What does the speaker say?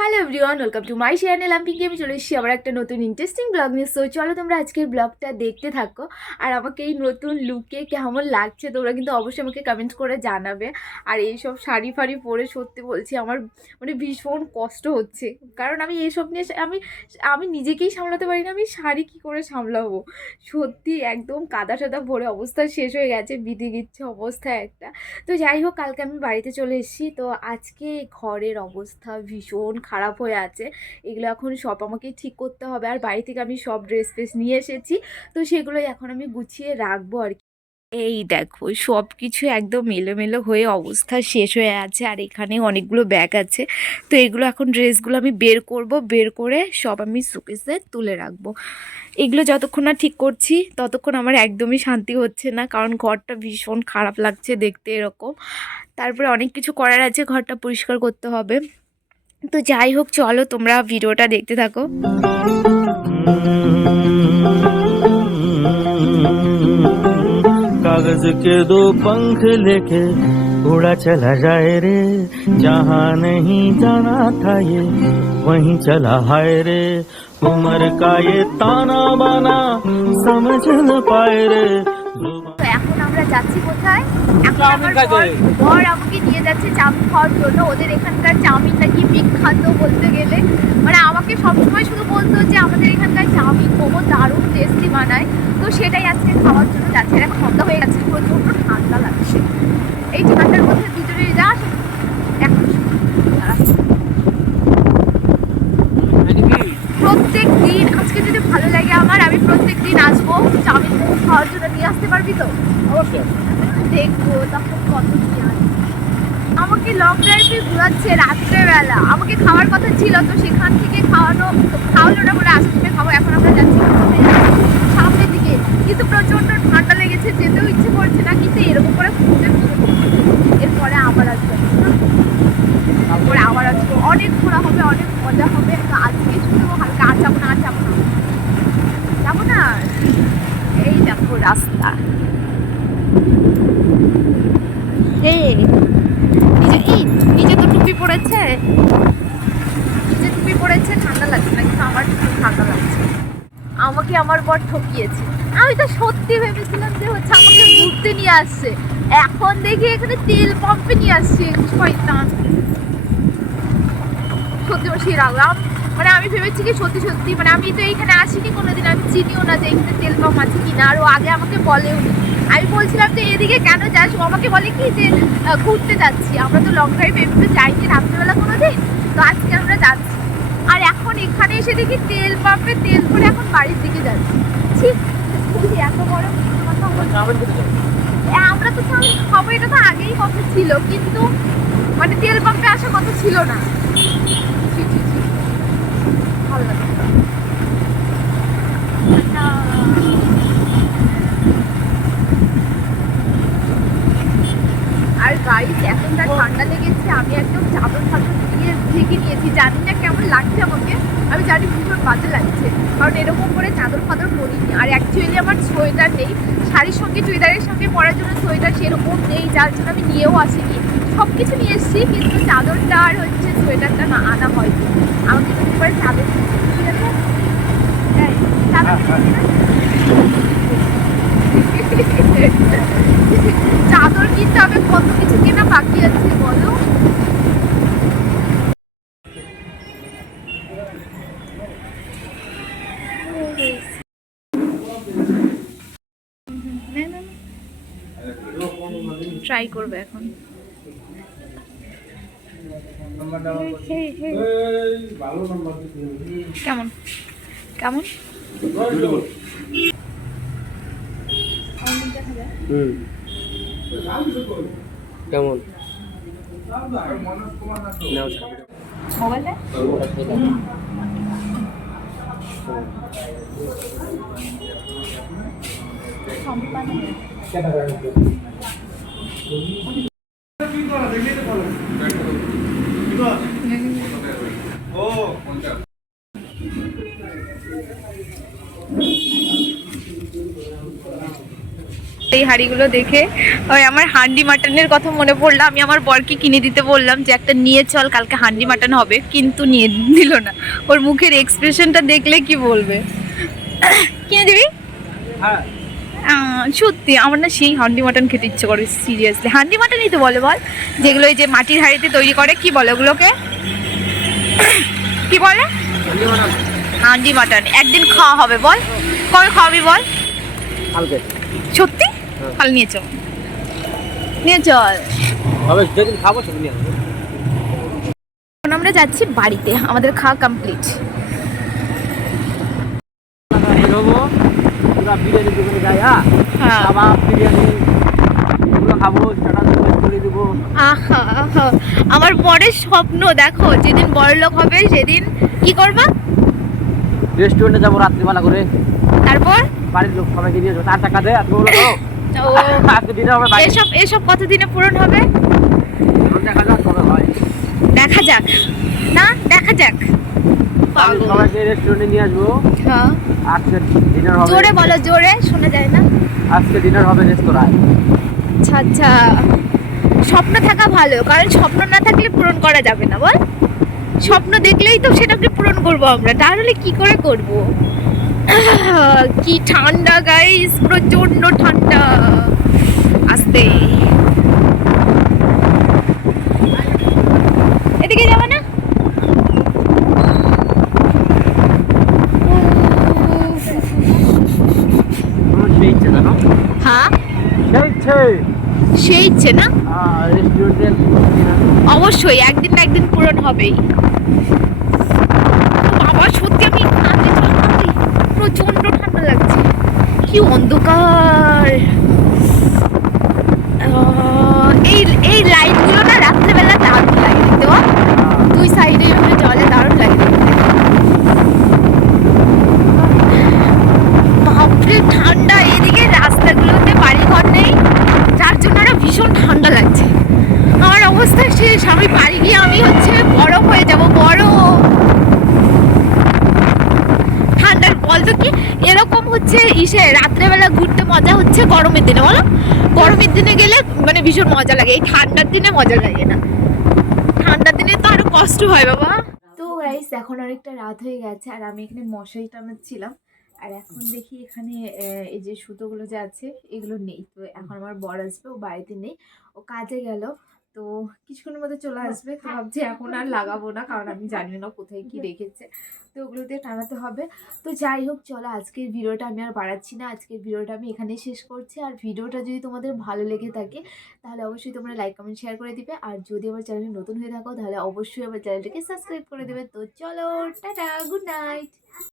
Hello everyone, welcome to my channel. আমি পিঙ্কি। আমি চলে এসেছি আবার একটা নতুন ইন্টারেস্টিং ব্লগ নিয়ে। সো চলো তোমরা আজকের ব্লগটা দেখতে থাকো। আর আমাকে এই নতুন লুকে কেমন লাগছে তোমরা কিন্তু অবশ্যই আমাকে কমেন্ট করে জানাবে। আর এইসব শাড়ি ফাড়ি পরে সত্যি বলছি আমার মানে ভীষণ কষ্ট হচ্ছে, কারণ আমি এইসব নিয়ে আমি নিজেকেই সামলাতে পারি না, আমি শাড়ি কী করে সামলাবো। সত্যি একদম কাদা টাদা ভরে অবস্থা শেষ হয়ে গেছে, বিধি গিচ্ছে অবস্থা একটা। তো যাই হোক, কালকে আমি বাড়িতে চলে এসেছি। তো আজকে ঘরের অবস্থা ভীষণ খারাপ হয়ে আছে, এগুলো এখন সব আমাকে ঠিক করতে হবে। আর বাড়ি থেকে আমি সব ড্রেস ফ্রেস নিয়ে এসেছি, তো সেগুলোই এখন আমি গুছিয়ে রাখবো আর কি। এই দেখো সব কিছু একদম এলোমেলো হয়ে অবস্থা শেষ হয়ে আছে, আর এখানে অনেকগুলো ব্যাগ আছে। তো এগুলো এখন ড্রেসগুলো আমি বের করব, বের করে সব আমি শোকেসে তুলে রাখবো। এগুলো যতক্ষণ না ঠিক করছি ততক্ষণ আমার একদমই শান্তি হচ্ছে না, কারণ ঘরটা ভীষণ খারাপ লাগছে দেখতে এরকম। তারপরে অনেক কিছু করার আছে, ঘরটা পরিষ্কার করতে হবে। তো যাই হোক, চলো তোমরা ভিডিওটা দেখতে থাকো। कागज के दो पंख लेके उड़ा चला जाए रे, जहाँ नहीं जाना था ये वहीं चला हाय रे। उम्र का ये ताना बाना समझ न पाए रे। তো এখন আমরা যাচ্ছি কোথায়? এখন আমার বর আমাকে নিয়ে যাচ্ছে চাউমিন খাওয়ার জন্য। ওদের এখানকার চাউমিন নাকি বিখ্যাত বলতে গেলে, মানে আমাকে সবসময় শুধু বলতো যে আমাদের এখানকার চাউমিন মোমো দারুণ টেস্টি বানায়। তো সেটাই আজকে খাওয়ার জন্য যাচ্ছে। এখন সন্ধ্যা হয়ে গেছে, প্রচণ্ড ঠান্ডা লাগছে। এই ঠান্ডার মধ্যে দুজনে যা এখন প্রত্যেক দিন আজকে যদি ভালো লাগে আমার, আমি প্রত্যেক দিন আসবো চাউমিন খাওয়ার জন্য। নিয়ে আসতে পারবি তো? অবশ্যই দেখবো তখন কত কি আছে। আমাকে লং ড্রাইভে ঘোরাচ্ছে রাত্রেবেলা, আমাকে খাওয়ার কথা ছিল, তো সেখান থেকে খাওয়ালো না বলে আসার সময় খাবো। এখন আমরা যাচ্ছি সামনের দিকে, কিন্তু প্রচণ্ড ঠান্ডা লেগেছে, যেতেও ইচ্ছে করছে না। কিন্তু এরকম করে ঘুরতে এরপরে আবার আসবো, তারপরে আবার আসবো। অনেক ঘোরা হবে, অনেক মজা হবে। তো আজকে শুধু হালকা আর যাবো না, যাবো না। এই দেখো রাস্তা। নিজে তো টুপি পড়েছে, ঠান্ডা লাগছে না, কিন্তু আমার ঠান্ডা লাগছে। আমাকে আমার বর ঠকিয়েছে। আমি তো সত্যি ভেবেছিলাম যে হচ্ছে আমাকে ঘুরতে নিয়ে আসছে, এখন দেখি এখানে তেল পাম্পে নিয়ে আসছে। শয়তান, সত্যি বসে রাখলাম। মানে আমি ভেবেছি কি সত্যি মানে আমি তো এইখানে আসিনি কোনোদিন, আমি চিনিও না যে এখানে তেল পাম্প আছে কিনা। আর ও আগে আমাকে বলেও নি। আমি বলছিলাম যে এদিকে কেন যাস, ও আমাকে বলে কি যে ঘুরতে যাচ্ছি। আমরা তো লং ড্রাইভ এমনিতে যাইনি রাত্রেবেলা কোনোদিন, তো আজকে আমরা যাচ্ছি। আর এখন এখানে এসে দেখি তেল পাম্পে তেল করে এখন বাড়ির দিকে যাচ্ছি। ঠিক এত বড় কথা। আমরা তো খাবো, এটা তো আগেই কথা ছিল, কিন্তু মানে তেল পাম্পে আসার কথা ছিল না। ভালো লাগে। আর গাড়িতে এতটা ঠান্ডা লেগেছে, আমি একদম চাদর দিয়ে ঢেকে নিয়েছি। জানি না কেমন লাগছে আমাকে, আমি জানি ভীষণ বাজে লাগছে, কারণ এরকম করে চাদর ফাদর পরিনি। আর অ্যাকচুয়ালি আমার সোয়েটার নেই, শাড়ির সঙ্গে চুড়িদারের সঙ্গে পরার জন্য সোয়েটার সেরকম নেই, যার জন্য আমি নিয়েও আসিনি। সব কিছু নিয়ে এসেছি, কিন্তু চাদরটা আর হচ্ছে সোয়েটারটা না আনা হয়নি। আমাকে যদি করে চাদর চাদর কিনতে হবে, কত কিছু কেনা বাকি আছে বলো। ট্রাই করবে এখন। কেমন কেমন কেমন মোবাইলটা এই হাঁড়িগুলো দেখে ওই আমার হান্ডি মাটনের কথা মনে পড়লো। আমি আমার বরকে কিনে দিতে বললাম যে একটা নিয়ে চল, কালকে হান্ডি মাটন হবে, কিন্তু নিয়ে দিল না। ওর মুখের এক্সপ্রেশনটা দেখলে কি বলবে। কিনে দিবি? হ্যাঁ সত্যি আমার না সেই হান্ডি মাটন খেতে ইচ্ছে করে, সিরিয়াসলি। হান্ডি মাটনই তো বলে, বল, যেগুলো এই যে মাটির হাঁড়িতে তৈরি করে, কি বলে ওগুলোকে, কি বলে? হান্ডি মাটন একদিন খাওয়া হবে, বল কবে খাওয়াবি বল? কালকে সত্যি? কাল নিয়ে চল, নিয়ে চল। হবে, যেদিন খাবো সেদিন নিয়ে আসবো। এখন আমরা যাচ্ছি বাড়িতে, আমাদের খাওয়া কমপ্লিট। বেরোবো, পুরা বিরিয়ানি দোকানে যাই। হ্যাঁ, হ্যাঁ। কাবাব বিরিয়ানি এগুলো খাবো, টাকা করে দেবো। আহা আহা, আমার বরের স্বপ্ন দেখো, যেদিন বড়লোক হবে সেদিন কি করবা? রেস্টুরেন্টে যাবো রাত্রিবেলা করে, তারপর বাড়ির লোক সবাইকে নিয়ে যাবো, 4 টাকা দেয় আজকে বলো তো। ও, আজকে দিনে হবে বাড়ি, এসব এসব কতদিনে পূরণ হবে? দেখা যাক কবে হয়। দেখা যাক, না দেখা যাক। আমি পাগল। সবাইকে রেস্টুরেন্টে নিয়ে আসবো। হ্যাঁ, আজকে ডিনার হবে, জোরে বলো, জোরে শোনা যায় না। আজকে ডিনার হবে রেস্তোরাঁয়। আচ্ছা আচ্ছা, স্বপ্ন থাকা ভালো, কারণ স্বপ্ন না থাকলে পূরণ করা যাবে না, বল। স্বপ্ন দেখলেই তো সেটাকে পূরণ করব আমরা, তাহলে কি করে করব? কি ঠান্ডা গাইস, প্রচন্ড ঠান্ডা। আস্তে, এদিকে যাবে না? আমার সেই ইচ্ছে জানো, হ্যাঁ, সেই ইচ্ছে। সেই ইচ্ছে না? রেস্টুরেন্টে অবশ্যই একদিন না একদিন পূরণ হবেই। বাবা সত্যি আমি কাঁদতে চলছি, প্রচন্ড ঠান্ডা লাগছে, কি অন্ধকার। এই এই লাইটগুলো না রাত্রেবেলা দারুণ লাগে দেখতে, বল। দুই সাইডে এভাবে জলে দারুণ লাগে দেখতে। বাপরে ঠান্ডা, এদিকে রাস্তাগুলোতে বাড়িঘর নেই, যার জন্য আরো ভীষণ ঠান্ডা লাগছে। আমার অবস্থা শেষ, আমি বাড়ি গিয়ে আমি হচ্ছে বরফ হয়ে যাব, বরফ। ঠান্ডার বলতো কি এরকম হচ্ছে, রাত্রেবেলা ঘুরতে মজা হচ্ছে গরমের দিনে, বলো। গরমের দিনে গেলে মানে ভীষণ মজা লাগে, এই ঠান্ডার দিনে মজা লাগে না। ঠান্ডার দিনে তো আরো কষ্ট হয় বাবা। তো গাইস এখন অনেকটা রাত হয়ে গেছে, আর আমি এখানে মশারি টানাচ্ছিলাম, আর এখন দেখি এখানে এই যে সুতোগুলো যে আছে এগুলো নেই। তো এখন আমার বর আসবে, ও বাড়িতে নেই, ও কাজে গেল। তো কিছুক্ষণের মধ্যে চলে আসবে, তো ভাবছি এখন আর লাগাবো না, কারণ আমি জানি না কোথায় কি রেখেছে, তো ওগুলো দিয়ে টানাতে হবে। তো যাই হোক, চলো আজকের ভিডিওটা আমি আর বাড়াচ্ছি না, আজকের ভিডিওটা আমি এখানেই শেষ করছি। আর ভিডিওটা যদি তোমাদের ভালো লেগে থাকে তাহলে অবশ্যই তোমরা লাইক কমেন্ট শেয়ার করে দিবে, আর যদি আমার চ্যানেলে নতুন হয়ে থাকো তাহলে অবশ্যই আমার চ্যানেলটাকে সাবস্ক্রাইব করে দেবে। তো চলো, টাটা, গুড নাইট।